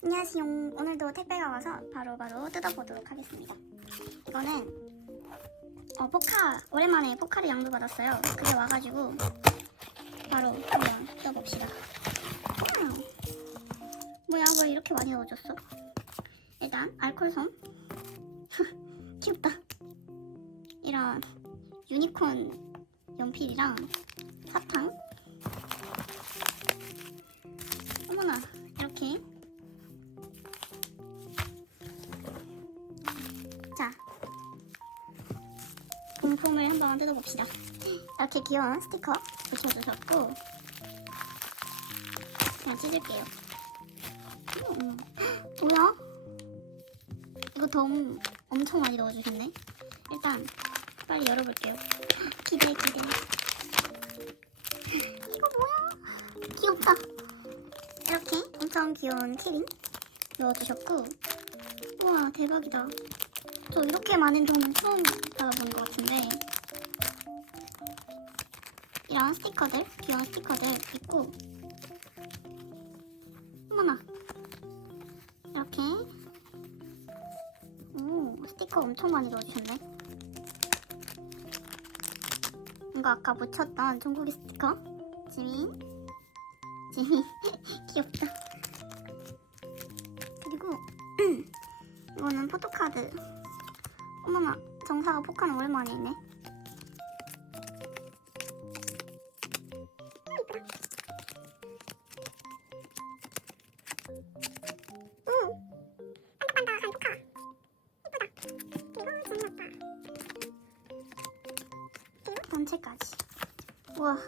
안녕하세요. 오늘도 택배가 와서 바로 바로 뜯어보도록 하겠습니다. 이거는 어, 포카 오랜만에 포카를 양도받았어요. 그게 와가지고 바로 한번 뜯어봅시다. 와우. 뭐야 왜 이렇게 많이 넣어줬어? 일단 알콜솜 귀엽다. 이런 유니콘 연필이랑 공품을 한번 뜯어봅시다. 이렇게 귀여운 스티커 붙여주셨고 그냥 찢을게요. 음, 뭐야? 이거 너무 엄청 많이 넣어주셨네. 일단 빨리 열어볼게요. 기대 기대. 이거 뭐야? 귀엽다. 이렇게 엄청 귀여운 키링 넣어주셨고 우와 대박이다 저 이렇게 많은 돈은 처음 받아본 것 같은데. 이런 스티커들 귀여운 스티커들 있고. 어머나. 이렇게. 오 스티커 엄청 많이 넣어주셨네. 이거 아까 묻혔던 종국이 스티커? 지민? 지민? 귀엽다. 그리고 이거는 포토카드 어머나 정사가 오랜만에 있네 전체까지 우와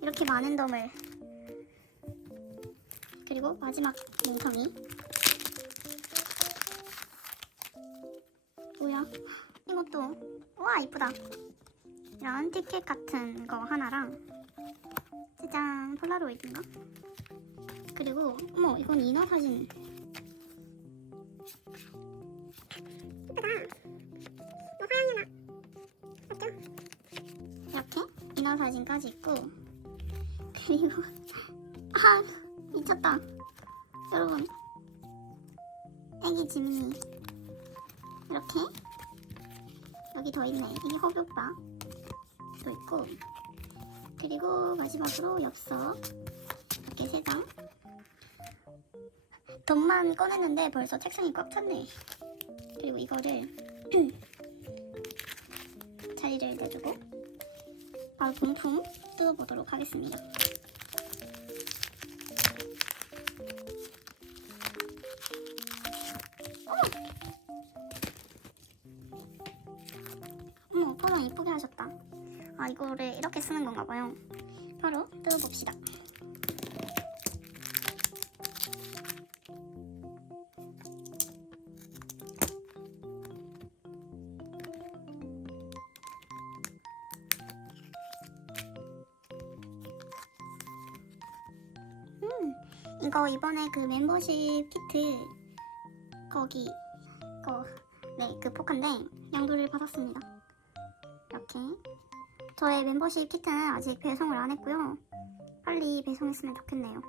이렇게 많은 덤을 이것도 우와 이쁘다. 이런 티켓 같은 거 하나랑 짜잔 폴라로이드인가? 그리고 어머 이건 인화 사진. 이렇게 인화 사진까지 있고 그리고 아 미쳤다. 여러분. 애기 지민이. 이렇게 여기 더 있네. 이게 또 있고 그리고 마지막으로 엽서. 이렇게 세 장. 돈만 꺼냈는데 벌써 책상이 꽉 찼네. 그리고 이거를 자리를 내주고 바로 본품 뜯어보도록 하겠습니다 어머 포장 이쁘게 하셨다. 아 이거를 이렇게 쓰는 건가 봐요. 바로 뜯어봅시다. 음 이거 이번에 그 멤버십 키트 거기 거네그 포카인데 양도를 받았습니다 이렇게 저의 멤버십 키트는 아직 배송을 안 했고요. 빨리 배송했으면 좋겠네요.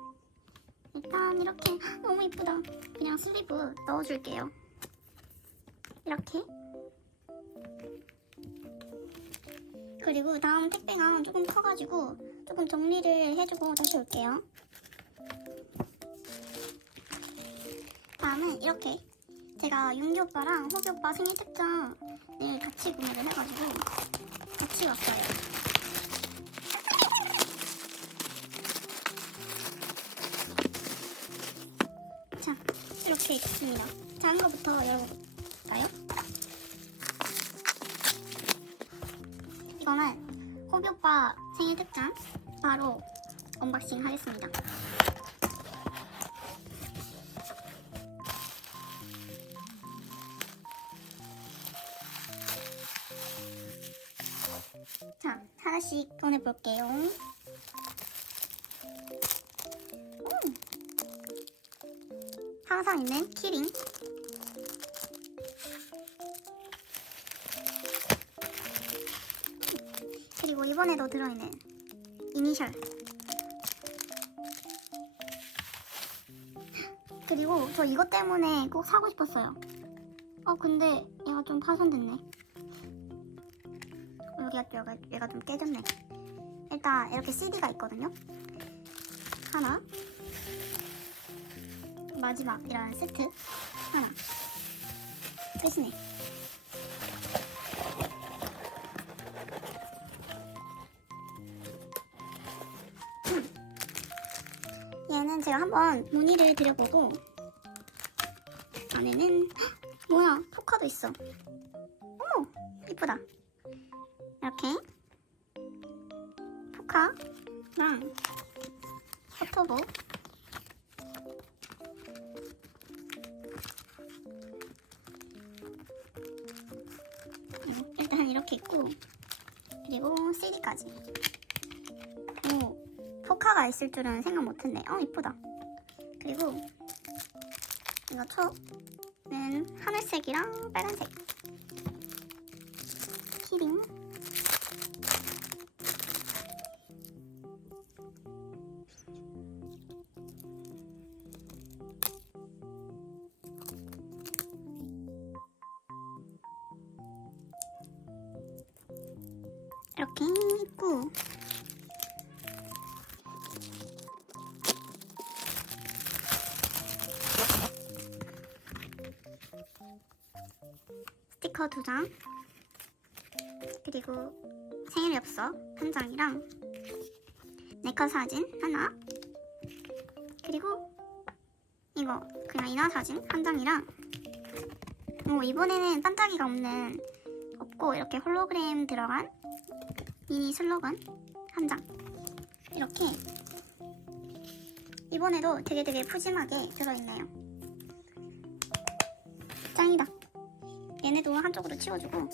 일단 이렇게 너무 이쁘다. 그냥 슬리브 넣어줄게요. 이렇게. 그리고 다음 택배가 조금 커가지고 조금 정리를 해주고 다시 올게요. 다음은 이렇게 제가 윤기 오빠랑 호기 오빠 생일 특전을 같이 구매를 해가지고 같이 왔어요. 자, 이렇게 있습니다. 작은 거부터 열어볼까요? 이거는 호비 오빠 생일 특전 바로 언박싱 하겠습니다. 하나씩 꺼내볼게요. 음. 항상 있는 키링. 그리고 이번에도 들어있는 이니셜. 그리고 저 이것 때문에 꼭 사고 싶었어요. 어 근데 얘가 좀 파손됐네. 어, 여기가 얘가, 얘가 좀 깨졌네. 일단 이렇게 CD가 있거든요. 하나. 마지막 이런 세트 하나. 끝이네. 얘는 제가 한번 문의를 드려보고 안에는 헉, 뭐야 포카도 있어 어머 이쁘다 이렇게 포카랑 포토북 음, 일단 이렇게 있고 그리고 CD까지 오 포카가 있을 줄은 생각 못했네. 어 이쁘다. 그리고 이거 촉은 하늘색이랑 빨간색. 키링. 이렇게 있고 스티커 두 장, 그리고 생일 엽서 한 장이랑 네컷 사진 하나, 그리고 이거 그냥 인화 사진 한 장이랑 뭐 이번에는 반짝이가 없는 없고 이렇게 홀로그램 들어간 미니 슬로건 한 장. 이렇게 이번에도 되게 되게 푸짐하게 들어있네요. 짱이다. 얘네도 한쪽으로 치워주고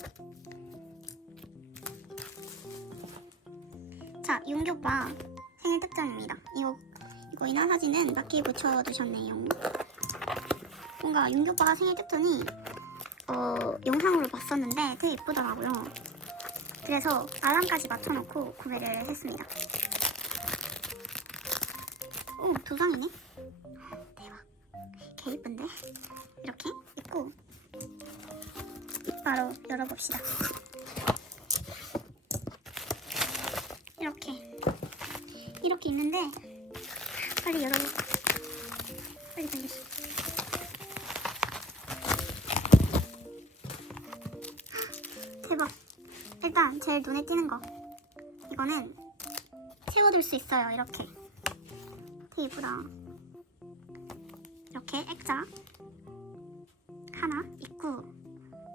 자 윤기 오빠 생일 특전입니다. 이거 이거 인화 사진은 바퀴에 붙여두셨네요. 뭔가 윤기 오빠가 생일 특전이 어 영상으로 봤었는데 되게 예쁘더라고요. 그래서 알람까지 맞춰놓고 구매를 했습니다. 오 두상이네? 대박. 개 이쁜데? 이렇게 있고 바로 열어봅시다. 제일 눈에 띄는 거 이거는 채워둘 수 있어요 이렇게 예쁘다 이렇게 액자 하나 있고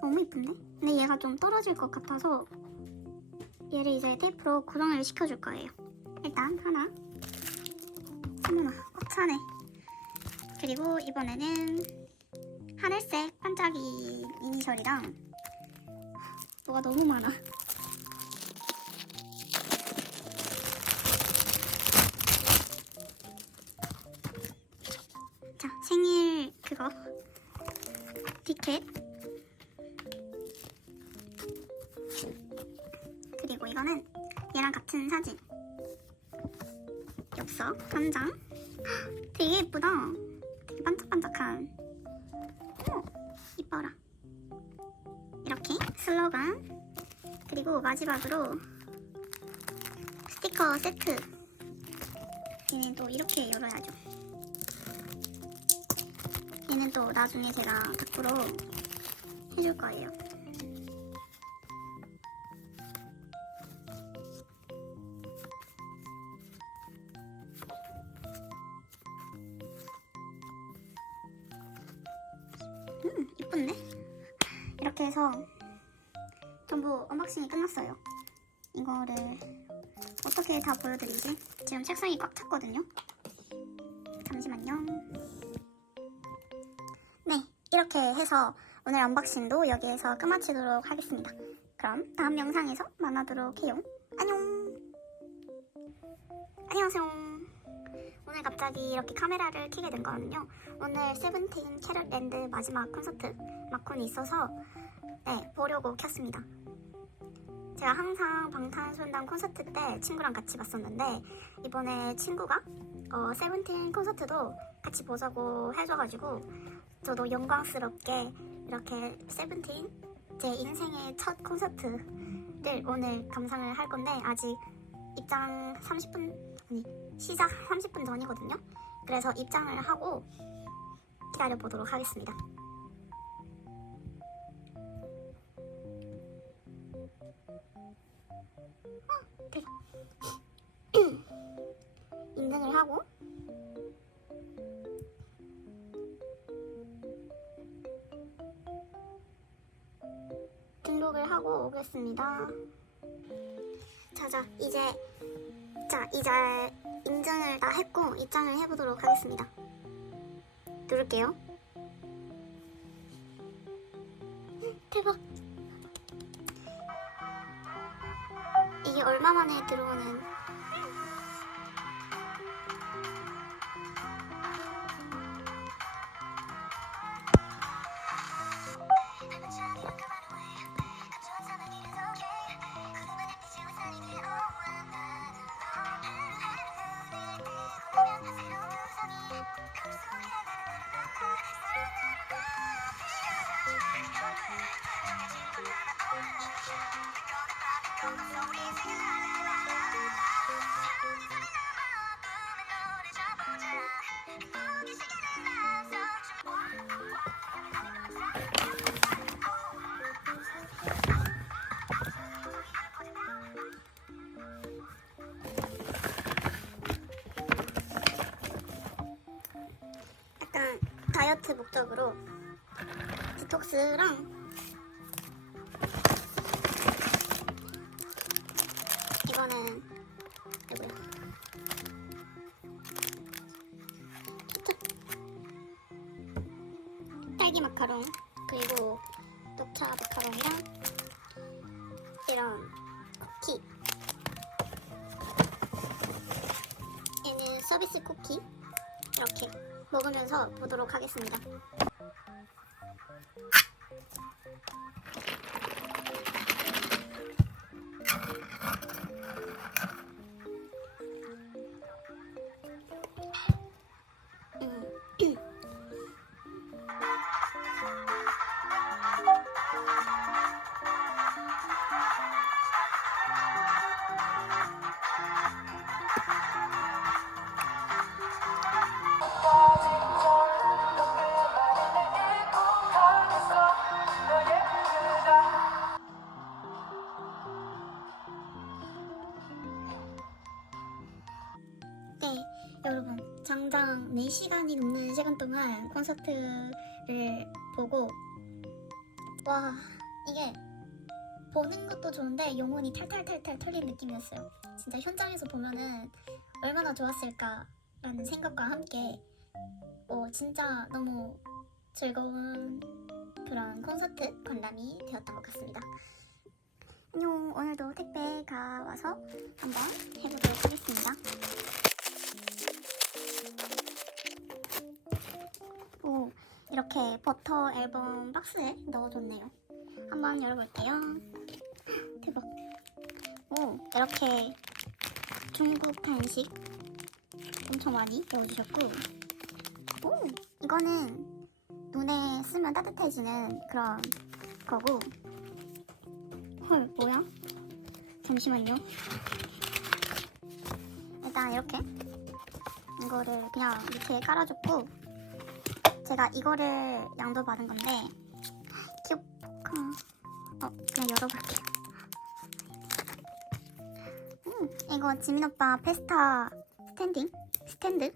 너무 이쁜데? 근데 얘가 좀 떨어질 것 같아서 얘를 이제 테이프로 고정을 시켜줄 거예요. 일단 하나. 어머나, 꽉 차네. 그리고 이번에는 하늘색 반짝이 이니셜이랑 뭐가 너무 많아. 그거 티켓. 그리고 이거는 얘랑 같은 사진. 엽서 한 장. 되게 예쁘다. 되게 반짝반짝한. 어 이뻐라. 이렇게 슬로건. 그리고 마지막으로 스티커 세트. 얘는 또 이렇게 열어야죠 얘는 또 나중에 제가 밖으로 해줄 거예요 음, 이쁜데? 이렇게 해서 전부 언박싱이 끝났어요. 이거를 어떻게 다 보여드리지? 지금 책상이 꽉 찼거든요. 이렇게 해서 오늘 언박싱도 여기에서 끝마치도록 하겠습니다. 그럼 다음 영상에서 만나도록 해요. 안녕! 안녕하세요. 오늘 갑자기 이렇게 카메라를 켜게 된 거는요. 오늘 세븐틴 캐럿랜드 마지막 콘서트 마콘이 있어서 네, 보려고 켰습니다. 제가 항상 방탄소년단 콘서트 때 친구랑 같이 봤었는데 이번에 친구가 어, 세븐틴 콘서트도 같이 보자고 해줘가지고 저도 영광스럽게 이렇게 세븐틴 제 인생의 첫 콘서트를 오늘 감상을 할 건데 아직 입장 30분 아니 시작 30분 전이거든요. 그래서 입장을 하고 기다려 보도록 하겠습니다. 어. 인증을 하고 등록을 하고 오겠습니다. 자자 이제 자 이제 인증을 다 했고 입장을 해보도록 하겠습니다. 누를게요. 대박. 이게 얼마 만에 들어오는 약간 다이어트 목적으로 디톡스랑 이거는 이거야? 딸기 마카롱 그리고 녹차 마카롱이랑 이런 쿠키. 얘는 서비스 쿠키. 이렇게 먹으면서 보도록 하겠습니다. 동안 콘서트를 보고 와 이게 보는 것도 좋은데 영혼이 탈탈탈탈 털린 느낌이었어요. 진짜 현장에서 보면은 얼마나 좋았을까라는 생각과 함께 어, 진짜 너무 즐거운 그런 콘서트 관람이 되었던 것 같습니다. 안녕 오늘도 택배가 와서 한번 해보도록 하겠습니다. 이렇게 버터 앨범 박스에 넣어줬네요. 한번 열어볼게요. 대박. 오, 이렇게 중국 간식 엄청 많이 넣어주셨고, 오, 이거는 눈에 쓰면 따뜻해지는 그런 거고, 헐, 뭐야? 잠시만요. 일단 이렇게 이거를 그냥 밑에 깔아줬고, 제가 이거를 양도 받은 건데 귀엽다. 어 그냥 열어볼게요. 음 이거 지민 오빠 페스타 스탠딩 스탠드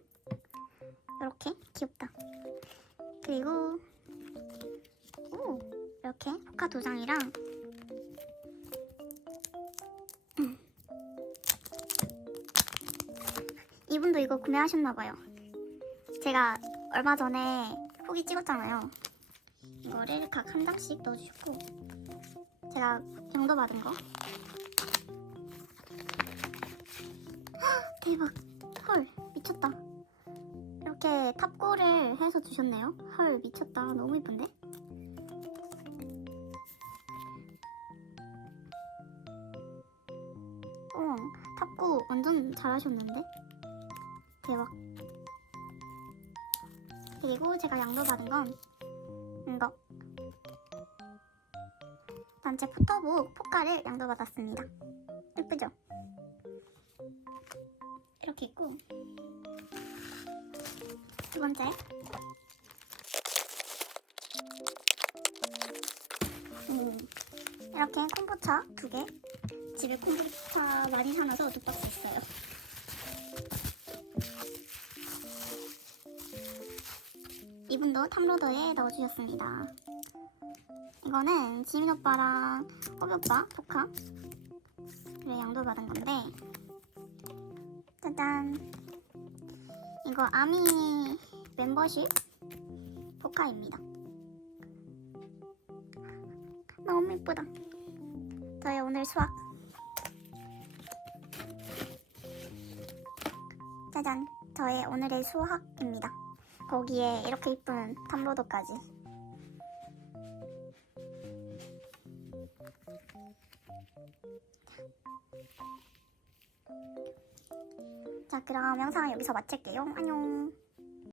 이렇게 귀엽다. 그리고 오 이렇게 포카 도장이랑 음. 이분도 이거 구매하셨나봐요. 제가 얼마 전에 후기 찍었잖아요. 이거를 각 한 장씩 넣어주셨고 제가 양도 받은 거. 헉, 대박. 헐 미쳤다. 이렇게 탑골을 해서 주셨네요. 헐 미쳤다. 너무 예쁜데? 어 탑구 완전 잘하셨는데? 대박. 그리고 제가 양도받은 건 이거 단체 포토북 포카를 양도받았습니다. 예쁘죠? 이렇게 있고 두 번째 음, 이렇게 콤보차 두 개. 집에 콤보차 많이 사놔서 두 박스 있어요. 이분도 탐로더에 넣어주셨습니다. 이거는 지민 오빠랑 호비 오빠 포카 를 양도 받은 건데 짜잔 이거 아미 멤버십 포카입니다. 너무 예쁘다. 저의 오늘 수학. 짜잔. 저의 오늘의 수학입니다. 거기에 이렇게 이쁜 탐로더까지. 자, 그럼 영상을 여기서 마칠게요. 안녕.